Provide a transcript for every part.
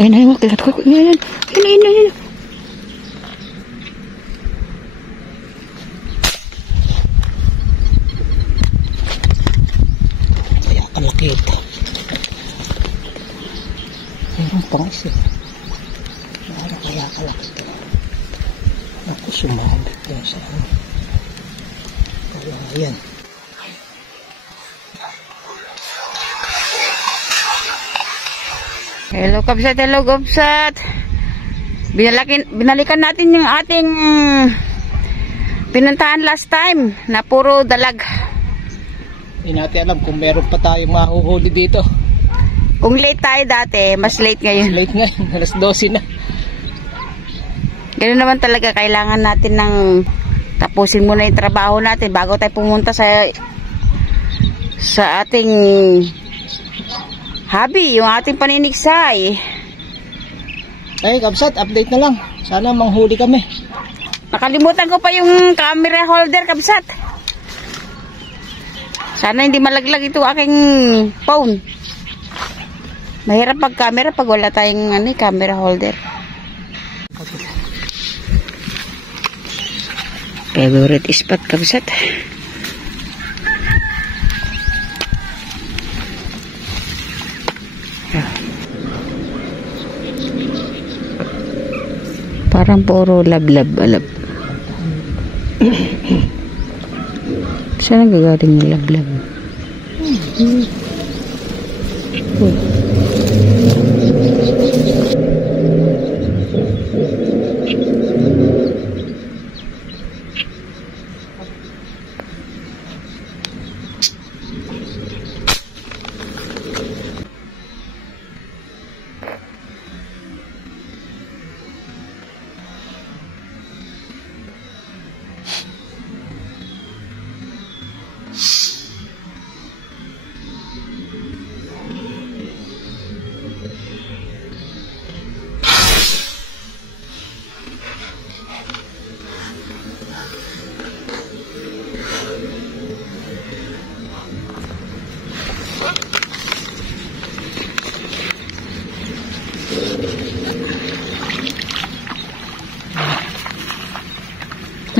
Ayun, ayun, kilat ko. Ayun, ayun, ayun. Kaya kalaki ito. Mayroon pang isa. Kaya kalaki ito. Ako sumabit yan sa ano. Kaya yan. Hello, Kabsat. Hello, Kabsat. Binalikan natin yung ating pinuntahan last time na puro dalag. Hindi natin alam kung meron pa tayong mahuhuli dito. Kung late tayo dati, mas late ngayon. Late ngayon, alas 12 na. Ganoon naman talaga, kailangan natin ng tapusin muna yung trabaho natin bago tayo pumunta sa ating hobby, yung ating paninigsay. Ay, Kabsat, update na lang. Sana manghuli kami. Nakalimutan ko pa yung camera holder, Kabsat. Sana hindi malaglag ito aking phone. Mahirap pag camera pag wala tayong camera holder. Favorite spot, Kabsat. Parang puro lablab, alab. Saan nagagaling yung lablab?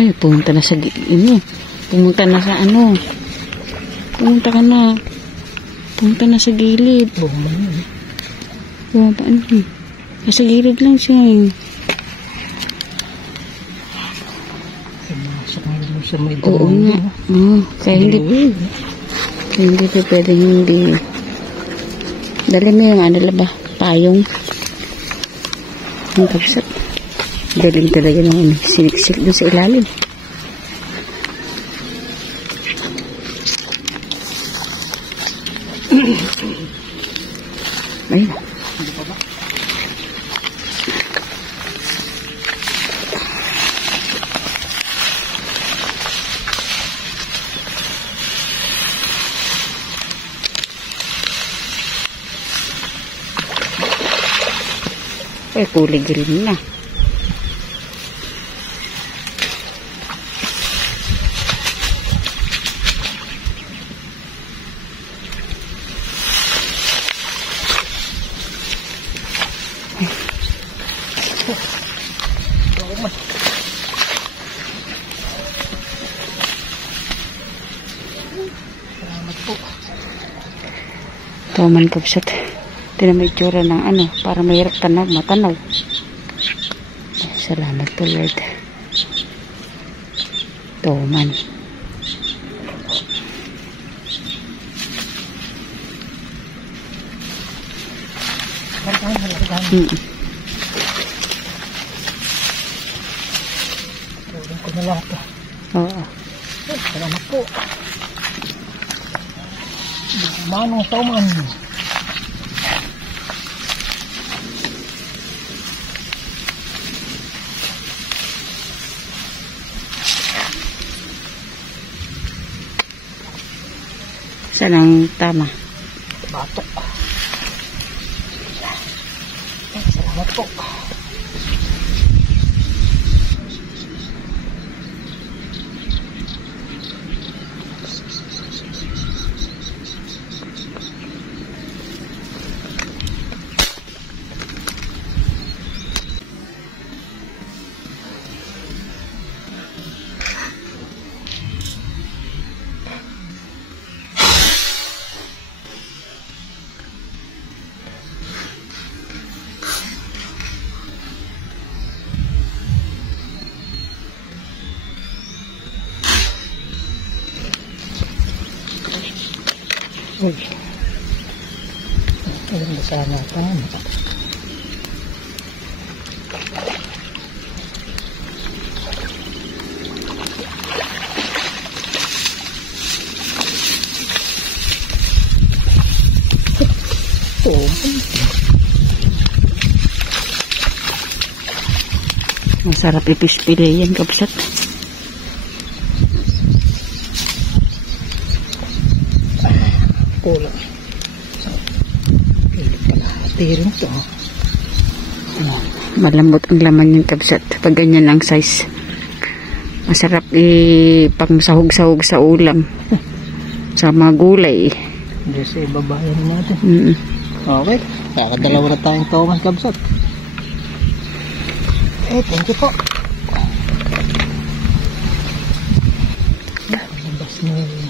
Ay, pumunta na sa pumunta na sa pumunta ka na. Pumunta na sa gilid. Paano? Nasa gilid lang siya. Oo nga. Kaya hindi pa pwedeng hindi. Dali mo yung payong. Ang Kabsat. Galing talaga ng siniksik doon sa ilalim. Ayun. Kulay green na. Tuman, Kabsat. Ito na may tsura ng para mahirap matanaw. Salamat po, Lord. Tuman. Tulong ko na lahat. Oo. Salamat po. Manong Tuman. Saan ang tama? Batok. Salamat po. Uy. Ayun na sana tama. Oh. Masarap ipispili yan, kabsat. Kulang. Tiring to. Malambot ang laman yung kabsat. Pag ganyan ang size. Masarap pang sahog-sahog sa ulam. Sa mga gulay. Diyos ay babayan natin. Mm. Okay. Kakadalawa na tayong Thomas kabsat. Thank you po. Labas na yun.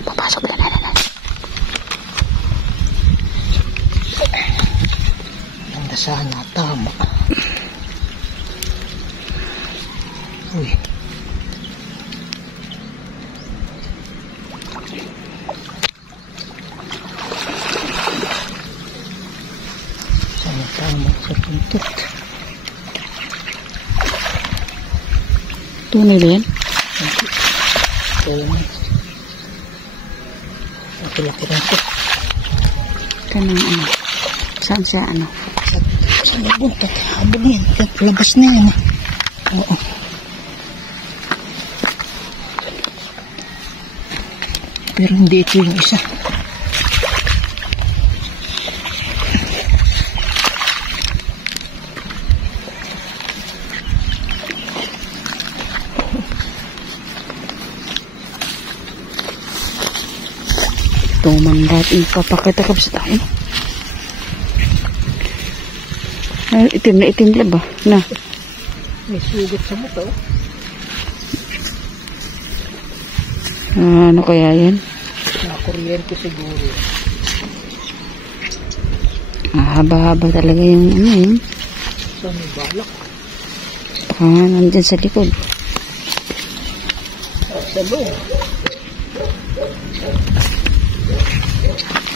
Papasok na. Ganda sana, tama. Uy. Sana tama sa puntot. Tunay ba yan? Tama. Laki rin ito. Kanang ano? Saan siya ano? Sa buntot. Habog yan. Labas na yan. Oo. Pero hindi ito yung isa. Tumandat. Ipapakita ka sa tayo. Itim na itim ba? Na. May sugat sa mata. Ano kaya yan? Nakakuryente siguro. Haba-haba talaga yung ano yun. Saan may balak? Nandyan sa likod. Sa loob.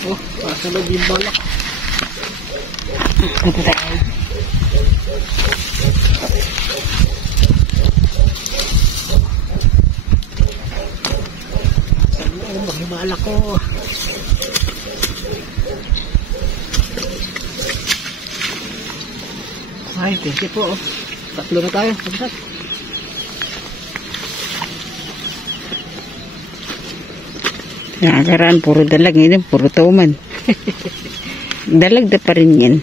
Oh, sa loob yung balak. Ito tayo. May balak ko. Ay, thank you po. Tatlo na tayo. Nakakaraan, puro dalag ngayon, puro tauman. Dalag na pa rin yan.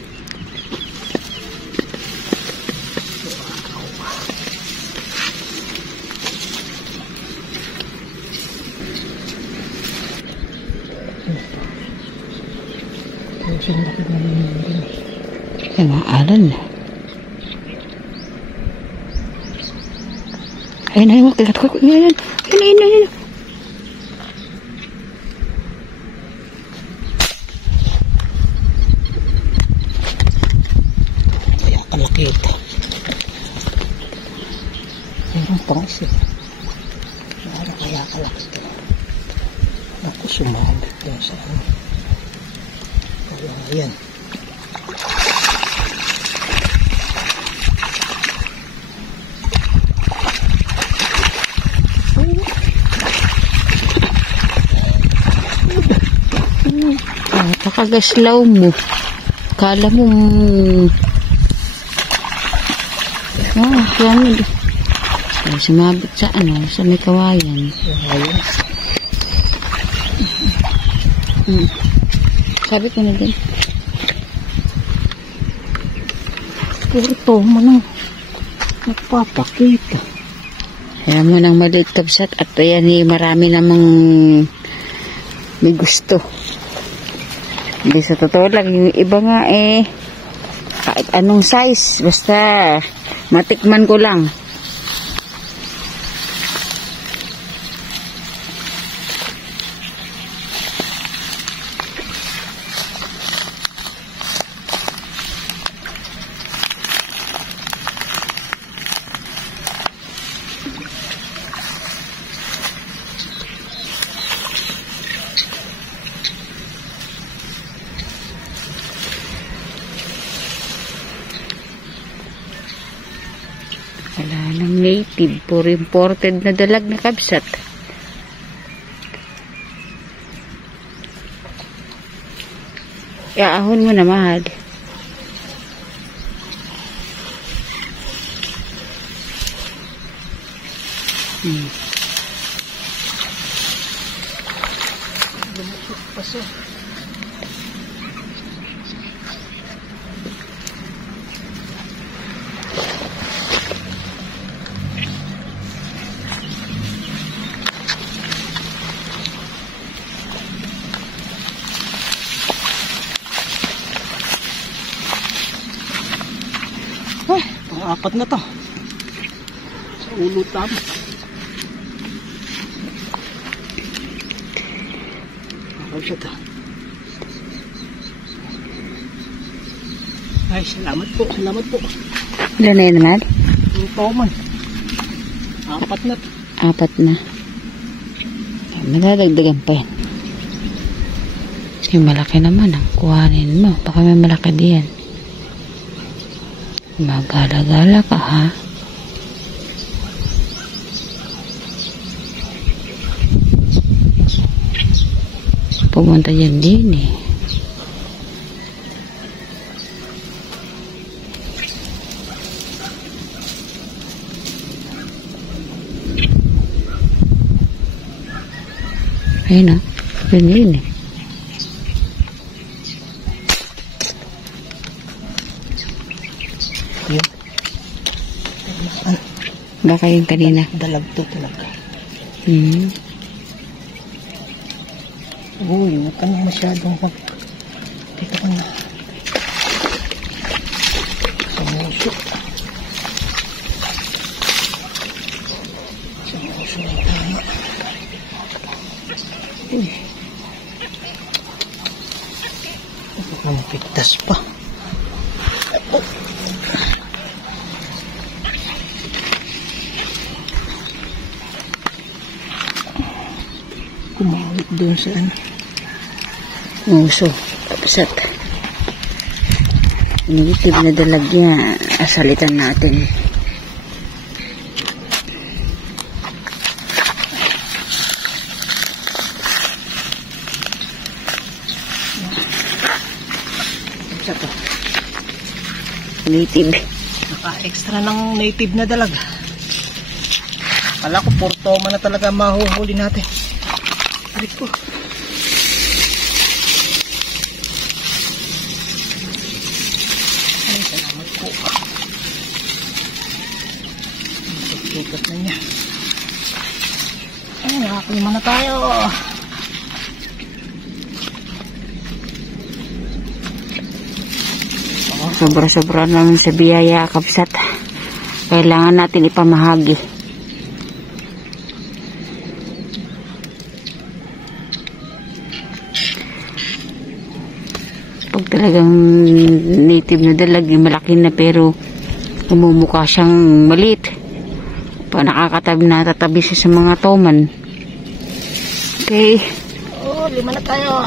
Kaya maalan na. Ayun, kagat ko. Ayun. Kaya kalaki ito. Mayroon pang isa. Kaya kalaki ito. Ako sumabit doon sa ano. Kaya yan. Pakagaslaw mo. Kala mo yan. Ay, sumabit sa ano, sa may kawayan. Sabi ko na din. Ito mo nang nagpapakita. Kaya mo nang maliit kabsat at ayan marami namang may gusto. Hindi sa totoo lang, yung iba nga kahit anong size, basta matikman ko lang. Wala nang native. Puro imported na dalag na kabsat. Iaahon mo na, mahal. Lumusok pa siya. Ay, pang-apat na to. Sa ulo tama. Siya to. Ay, salamat po, salamat po. Ilan na yun, mahal? Yung toman. Apat na to. Apat na. Madadagdagan pa yan. Yung malaki naman ang kuhanin mo. Baka may malaki diyan. Magala-gala ka, ha? Pumunta dyan din eh. Ayun na. Yun yun eh. Yun. Baka yung kanina. Dalag to talaga. Uy, huwag ka na masyadong dito ka na. Sumusok. Sumusok na tama. Uy. Huwag na mapigtas pa. Oh. Kumawit doon sa ano. Uso. Kapsat. Native na dalag niya. Asalitan natin. Kapsat to. Native. Naka-extra ng native na dalag. Kala ko puro toma na talaga mahuhuli natin. Arit ko. Ay, salamat po. Sukat na niya. Ay, nakakalima na tayo. Sobra-sobra naman sa biyaya, kapsat. Kailangan natin ipamahagi. Pag talagang native na dalag, malaki na pero umumukha siyang maliit. Pag nakakatabi na tatabi siya sa mga toman. Okay. Oh, 5 na tayo.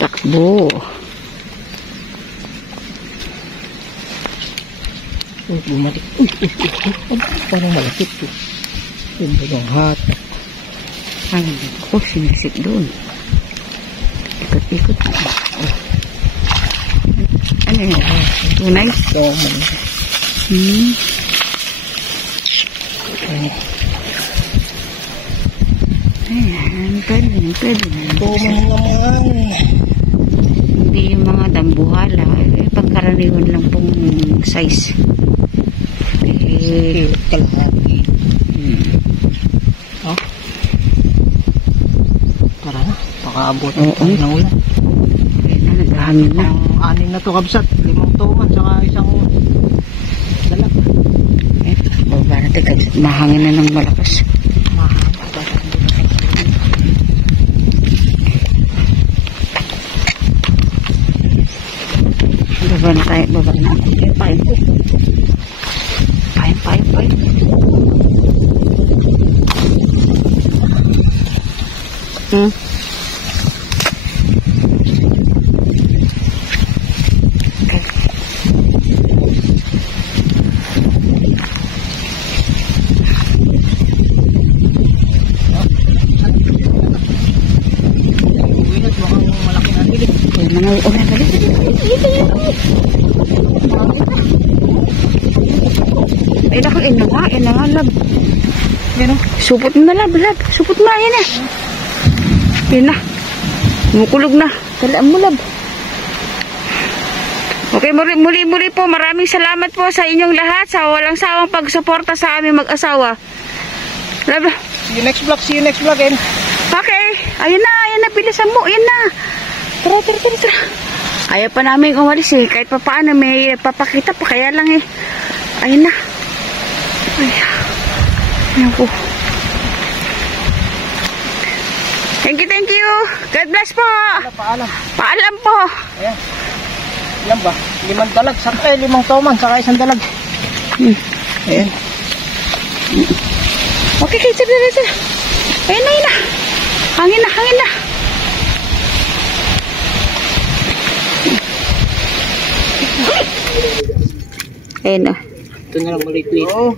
Takbo. Uy, bumalik. Uy, parang malapit po. Yung bagong hata. Ay, ako, sinisip doon. Ikot-ikot. Ano yun? Tunay? Toman. Ayan, pwede. Toman naman. Hindi yung mga dambuhala. Pagkaraniwan lang pong size. Kalahati. Oh. Makaabot Oo. tayo ng ulan. Naghahangin na. Ang 6 na to kabsat. 5 tuman, saka isang dala. Baba natin kasi mahangin na ng malakas. Baba na tayo, baba na. Pain ko. Pain. Ulan, ay naku, ina nga, lab. Yan o. Supot mo na, lab. Supot mo, yan na. Yan na. Mukulog na. Talaan mo, lab. Okay, muli po, maraming salamat po sa inyong lahat sa walang sawang pagsuporta sa aming mag-asawa. Lab. See you next vlog, and Okay, ayun na, bilisan mo, yan na. Tara. Ayaw pa namin umalis eh, kahit pa paano may papakita pa, kaya lang eh. Ayun na. Ayun po. Thank you. God bless po. Paalam po. Ayan. Yan ba? 5 dalag. 5 tuman, saka isang dalag. Ayan. Okay, tara. Ayun na. Hangin na. Ayun na. Ito na lang maliit-liit. Oo.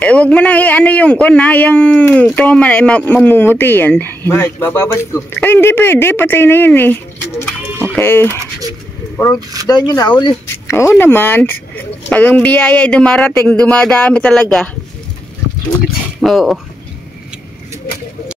Wag mo na ano yung yung toman ay mamumuti yan. Bakit? Bababad ko. Ay, hindi pwede. Patay na yan eh. Okay. Pero dahil nyo na, uli. Oo naman. Pag ang biyaya ay dumarating, dumadami talaga. Sulit. Oo.